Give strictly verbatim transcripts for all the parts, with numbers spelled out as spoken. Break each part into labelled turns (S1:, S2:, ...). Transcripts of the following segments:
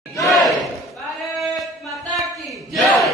S1: जय, भारत माता की जय।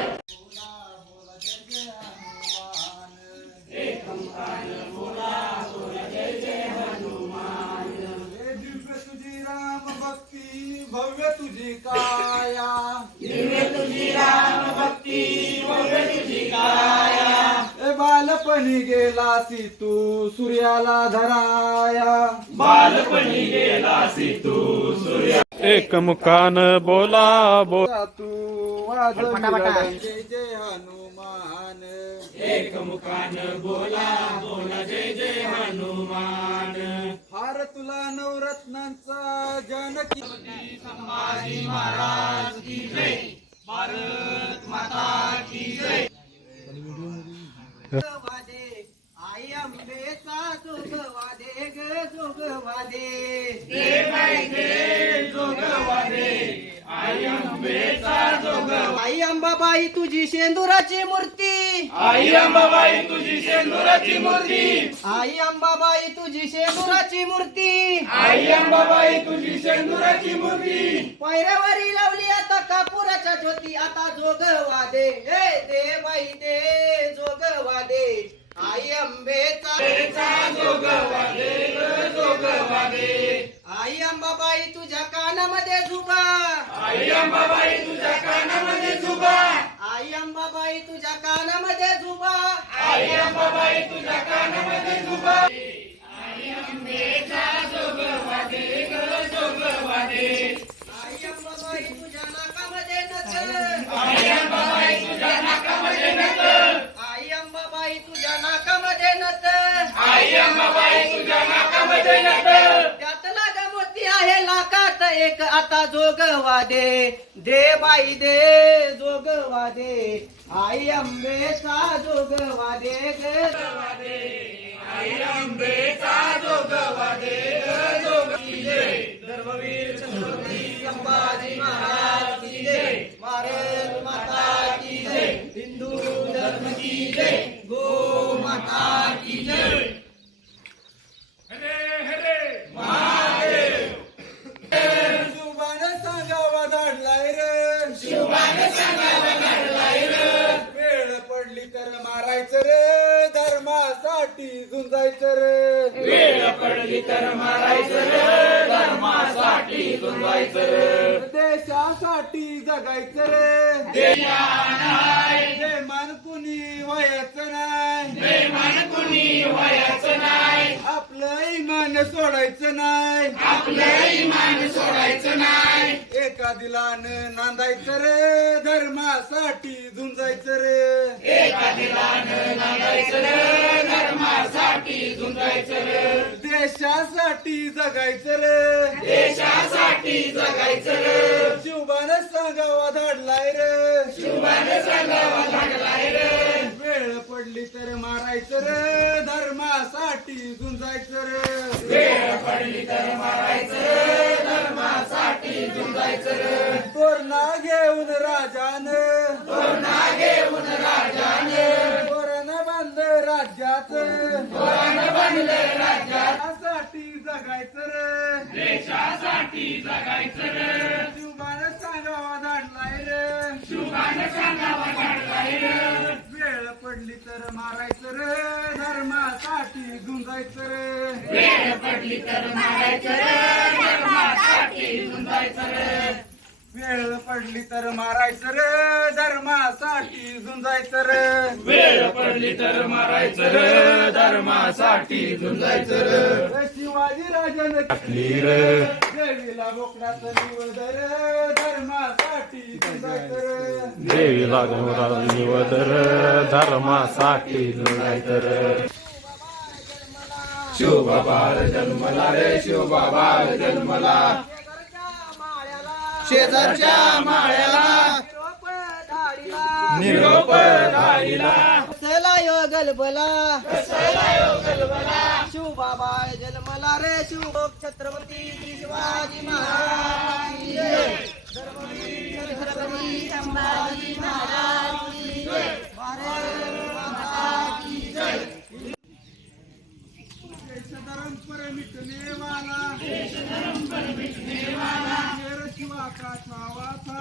S1: एक ओंकार बोला बोला जय जय हनुमान।
S2: हे दिव्य तुझी राम भक्ती भव्य तुझी काया,
S1: दिव्य तुझी राम भक्ती भव्य तुझी काया।
S2: ए बालपणी गेलासी तू सूर्याला धराया,
S1: बालपणी गेलासी तू सूर्या।
S3: एक मुखान बोला बोला
S2: तू वाजवी जय जय हनुमान।
S1: एक मुखान बोला बोला जय जय हनुमान।
S2: हार तुला नवरत्नांचा जानकी
S1: संभाजी महाराज की जय, भारत माता की जय।
S4: वादे आई अंबेचा जोगवादे ग जोगवादे
S1: दे बाई दे जोगवादे, आई अंबेचा जोगवा।
S4: आई अंबाबाई तुझी शेंदुराची मूर्ती,
S1: आई अंबाबाई तुझी शेंदुराची मूर्ती,
S4: आई अंबाबाई तुझी शेंदुराची मूर्ती,
S1: आई अंबाबाई तुझी शेंदुराची मूर्ती।
S4: पायऱ्यावरी लावली आता कापुराच्या ज्योती, आता जोगवादे हे दे बाई दे जोगवादे आई अंबेचा
S1: जोगवादे ग जोगवादे,
S4: आई अंबाबाई तुझ्या कानामध्ये झुबा,
S1: आई अंबाबाई तुझ्या कानामध्ये झुबा,
S4: आई अंबाबाई तुझ्या कानामध्ये झुबा,
S1: आई अंबाबाई तुझ्या कानामध्ये झुबा। आई अंबेचा जोगवादे ग जोगवादे,
S4: आई अंबाबाई तुझ्या नाकामध्ये नथ,
S1: आई अंबाबाई तुझ्या नाकामध्ये नथ,
S4: आई अंबाबाई तुझ्या नाकामध्ये नथ,
S1: आई अंबाबाई तुझ्या नाकामध्ये नथ।
S4: त्यातला ग मोती आहे लाकात एक, आता जोगवादे दे बाई दे जोगवादे आई अंबेचा जोगवादे ग
S1: आई अंबेचा जोगवादे ग जोगवादे। धर्मवीर छत्रपती
S4: संभाजी महाराज की जय, भारत माता की जय, हिंदू धर्म की जय, गो माता की जय।
S1: हरे हरे महादेव।
S2: शिवबाने सांगावा धाडलाय रे,
S1: शिवाने सांगावा घडलाय रे,
S2: वेळ पडली तर मारायचं रे, धर्मासाठी झुंजायचं रे,
S1: वेळ पडली तर मारायचं रे, धर्मासाठी झुंजायचं रे,
S2: देशासाठी जगायचं रे,
S1: देया नाही
S2: बेमान कुणी व्हायचं नाही,
S1: बेमान कुणी व्हायचं नाही,
S2: आपलं इमान सोडायचं नाही,
S1: आपलं इमान सोडायचं नाही,
S2: एका दिलानं नांदायचं रे, धर्मासाठी झुंजायचं रे,
S1: एका दिलानं नांदायचं रे, धर्मासाठी झुंजायचं रे,
S2: देशासाठी जगायचं रे,
S1: देशासाठी जगायचं रे,
S2: शिवबाने सांगावा धाडलाय रे,
S1: शिवाने सांगावा लागलाय रे,
S2: वेळ पडली तर मारायचं रे, धर्मासाठी झुंजायचं रे,
S1: वेळ पडली तर मारायचं रे, धर्मासाठी झुंजायचं रे,
S2: तोरणा घेऊन राजानं,
S1: तोरणा घेऊन राजाने,
S2: तोरण बांध राज्यात,
S1: तोरण बांधलं राज्यात,
S2: साठी जगायचं रे,
S1: देशासाठी जगायचं रे,
S2: शिवबाने सांगावा धाडलाय रे,
S1: शिवाने सांगावा घडलाय रे,
S2: वेळ पडली तर मारायचं रे, धर्मासाठी झुंजायचं रे,
S1: वेळ पडली तर मारायचं रे, धर्मासाठी झुंजायचं रे,
S2: वेळ पडली तर मारायचं रे, धर्मासाठी झुंजायचं रे,
S1: वेळ पडली तर मारायचं रे, धर्मासाठी झुंजायचं रे,
S2: शिवाजी राजाने
S3: लीर
S2: देवीला बोकडाचं निवद रे, धर्मासाठी झुंजायचं रे,
S3: देवीला निवदर धर्मासाठी लढायचं रे.
S1: शिवबाबाल जन्मला रे, शिवबाबाल जन्मला,
S4: शेजारच्या
S1: माळ्याला
S4: निरोप धाडीला,
S1: निरोप धाडीला,
S4: कसला यो गलबला,
S1: कसला यो गलबला,
S4: शिवबाबा जन्मला रे, शिव छत्रपती श्री शिवाजी महाराज की जय, धर्मवीर छत्रपती संभाजी महाराज की जय, भारत माता की जय।
S2: देश धर्म पर मिटने वाला,
S1: देश धर्म पर मिटने वाला,
S2: शेर शिवा का छावा था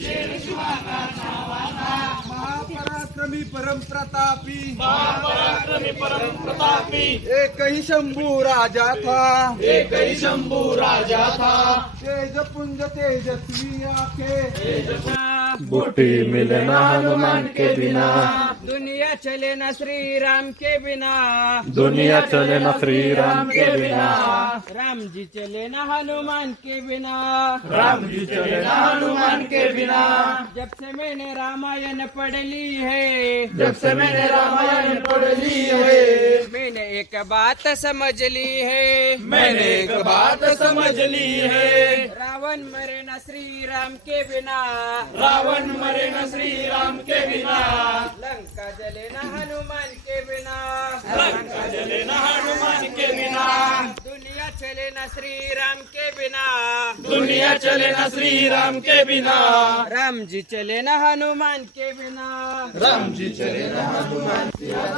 S2: महापराक्रमी परमप्रतापी
S1: महापराक्रमी परम प्रतापी
S2: एक ही शंभू राजा था
S1: एक ही शंभू राजा था
S2: तेज पुंज तेजस्वी आंखें
S3: बूटी मिले ना हनुमान के बिना,
S4: दुनिया चले न श्री राम के बिना,
S3: दुनिया चले ना श्री राम के बिना,
S4: राम जी चले न हनुमान के बिना,
S1: राम जी चले ना हनुमान के बिना।
S4: जब से मैंने रामायण पढ़ ली है,
S1: जब से मैंने रामायण पढ़ ली है,
S4: मैंने एक बात समझ ली है,
S1: मैंने एक बात समझ ली है,
S4: रावण मरे न श्री राम के बिना,
S1: रावण मरे न श्री राम के बिना,
S4: लंका जले न हनुमान के बिना,
S1: लंका जले न हनुमान के बिना,
S4: दुनिया चले न श्री राम के बिना,
S1: दुनिया चले न श्री राम के बिना,
S4: राम जी चले न हनुमान के बिना।
S1: राम जी चले न हनुमान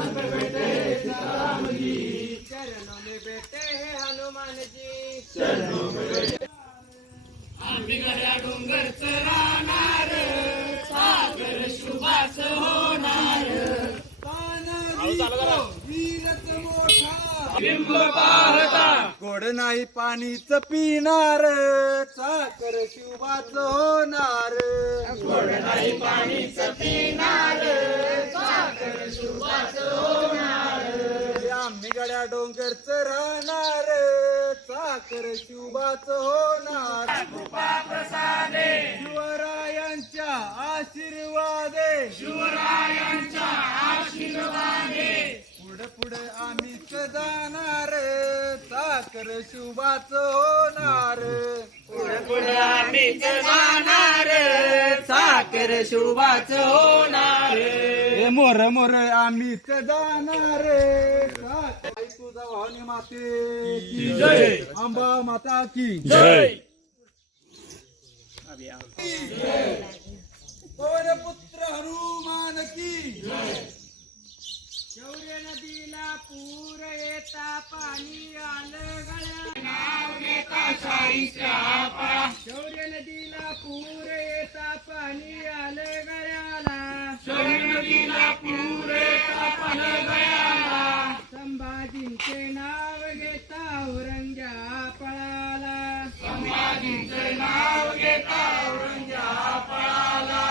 S4: चरणों में बैठे हैं हनुमान जी,
S2: वीरच मोठा
S1: बिंब पाहता
S2: गोड नाही पाणीच पिणार साखर शिवाच होणार
S1: गोड नाही पाणीच पिणार, साखर शुभाच होणार,
S2: आम्ही गड्या डोंगरच राहणार साखर शिवाच होणार
S1: कृपा प्रसादे
S2: शिवरायांच्या आशीर्वादे
S1: शिवरायांच्या आशीर्वादे,
S2: पुढे पुढे आम्हीच जाणार साखर शिवाच होणार
S1: पुढे पुढे आम्हीच जाणार, साखर शुभाच होणार,
S2: हे मोर मोर आम्हीच जाणार आई तुझा वाहनी माते की
S1: जय.
S2: अंबा माता की
S3: जय.
S2: पवन पुत्र हनुमान की
S4: शौर्य नदीला पूर येता पाणी आलं गळ्या, शौर्य नदीला पूर येता पाणी आलं गळ्याला,
S1: नदीला पुरे तापन गयाला,
S4: संभाजींचे नाव घेता औरंग्या पळाला,
S1: संभाजींचे नाव घेता औरंग्या पळाला,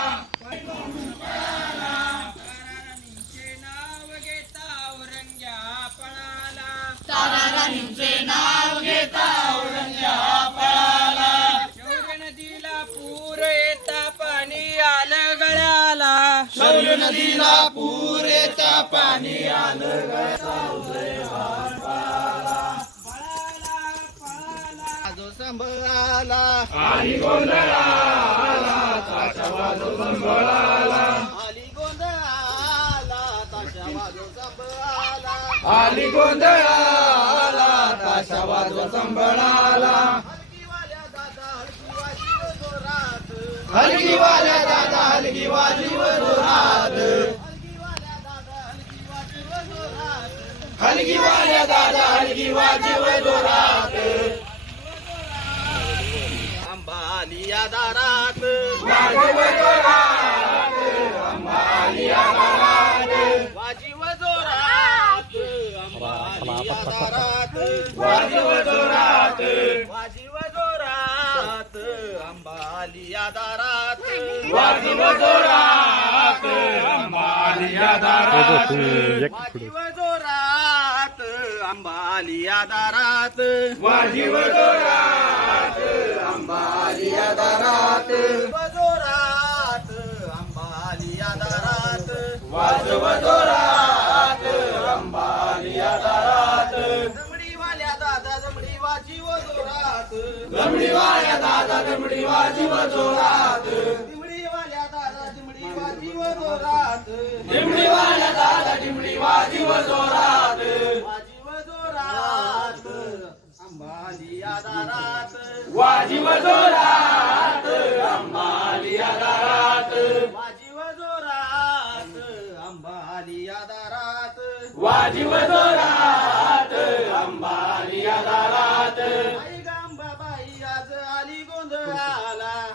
S4: ताराराणींचे नाव घेता औरंग्या पळाला,
S1: ताराराणींचे नाव घेता औरंग्या पळाला,
S4: शौर्य नदीला पूर येता पाणी आलं गळ्याला,
S1: शौर्य नदीला पुरेचा पाणी आलं
S4: पळाला पळाला जो संभळाला,
S1: आली गोंधळाला, ताशा वाजो संभळाला,
S4: आली गोंधळाला ताशा वाजो संभळाला,
S1: आली गोंधळाला, ताशा वाजो संभळाला,
S4: हलकीवाल्या दादा हलकी वाजी जोरात,
S1: हलगी वाल्या दादा हलगी वाजीव जोरात,
S4: हलकीवाल्या दादा हलकी वाजी जोरात,
S1: हलगी वाल्या दादा हलगी वाजीव जोरात,
S4: आंबा आली या दारात,
S1: वाजीव जोरात, अंबा आली या दारात,
S4: वाजीव जोरात, आंबा आली या दारात,
S1: वाजीव जोरात,
S4: वाजीव जोरात, आंबा आली या दारात,
S1: वाजीव जोरात, अंबा आली या दारात,
S3: एक पुढे
S4: वाजीव जोरात, आंबा आली या दारात,
S1: वाजीव जोरात, अंबा आली या दारात,
S4: जोरात, आंबा आली या दारात,
S1: वाजव जोरात, अंबा आली या दारात,
S4: जमडीवाल्या दादा जमडी वाजीव जोरात,
S1: जमडी वाल्या दादा जमडी वाजीव जोरात,
S4: दिमडीवाल्या दादा दिमडी वाजीव जोरात,
S1: डिमडी वाल्या दादा डिमडी वाजीव जोरात,
S4: वाजीव जोरात, आंबा आली या दारात,
S1: वाजीव जोरात, अंबा आली या दारात,
S4: वाजीव जोरात, आंबा आली या दारात,
S1: वाजीव जोरात, अंबा आली या दारात,
S4: आई गांबाबाई आज आली गोंधळाला,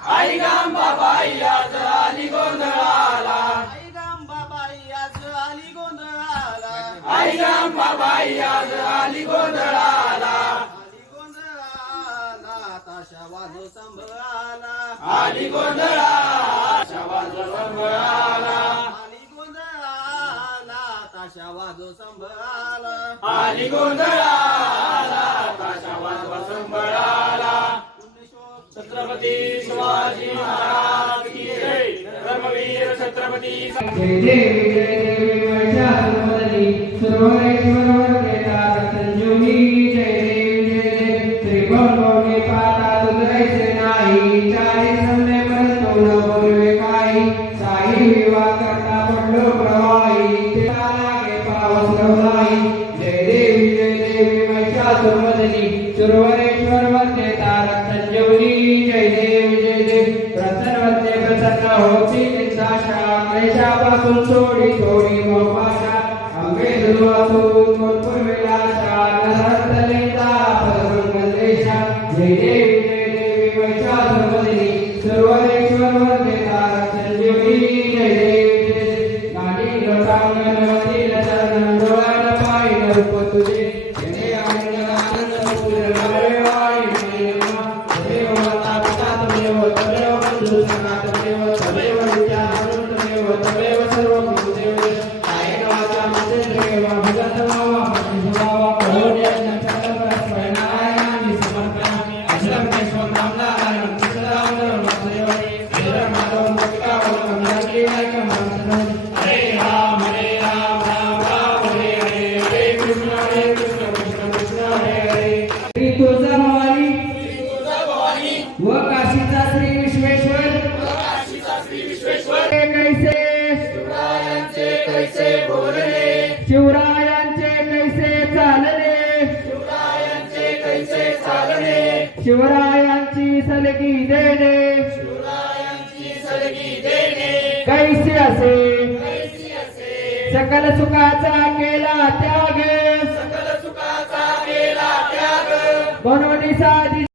S1: आई गांबाबाई आज आली गोंधळाला
S4: आई गांबाबाई आज आली गोंधळाला
S1: आई गांबाबाई आज आली गोंधळाला
S4: आली गोंधळाला ताशा वाजो संभळाला
S1: आली गोंधळाला वाजो संभळाला
S4: आली गोंधळाला ताशा वाजो संभळाला
S1: आली गोंधळाला ताशा वाजवा संभळाला छत्रपती शिवाजी महाराज की जय धर्मवीर छत्रपती
S5: जय देवी जय देवी महिषासुरमर्दिनी सर्वेश्वर वरदेता संजीवनी जय देवी जय देवी त्रिभुवने पाता तुझैसे नाही चारी सम्य परतो न बोलवे काही साई विवाह करता पडलो प्रवाही तेरा लागे पावस रवलाई जय देवी जय देवी महिषासुरमर्दिनी सर्वेश्वर वरदेता संजीवनी जय देवी जय देवी प्रसन्न प्रसन्न होती निशाशा क्लेशापासून सोडी सोडी मोपाशा अंगे दुर्वासून कोणपूर विलाशा नरहस्तलेता पदमंगलेशा जय देवी जय देवी महिषासुरमर्दिनी सर्वेश्वर वरदेता संजीवनी जय देवी जय देवी नाडी रसांगणवती चरण डोळ्याला पाय रूप तुझे जने आनंद आनंद पूर्ण वाई महिमा देव माता पिता तमेव तमेव बंधु सखा तमेव तमेव विद्या तमेव तमेव सर्व गुरुदेव कायेन वाचा मनसेन्द्रियेण वा भजतं वा भक्तिभावा करोमि चक्रवर्ती नारायणानि समर्पयामि अखिलं केशवं नामनारायणं सदावरं वासुदेवं श्रीधरं माधवं गोपिकावल्लभं नारायणं हरे राम हरे राम राम राम हरे हरे हरे कृष्ण हरे कृष्ण कृष्ण कृष्ण हरे हरे श्री तुळजाभवानी व काशीचा श्री विश्वेश्वर कैसे
S1: शिवरायांचे कैसे बोलणे
S5: शिवरायांचे कैसे चालणे
S1: शिवरायांचे कैसे चालणे
S5: शिवरायांची सलगी देणे
S1: शिवरायांची सलगी देणे
S5: कैसे असे
S1: कैसी असे
S5: सकल सुखाचा केला त्याग
S1: सकल सुखाचा केला त्याग
S5: बनवणी साधी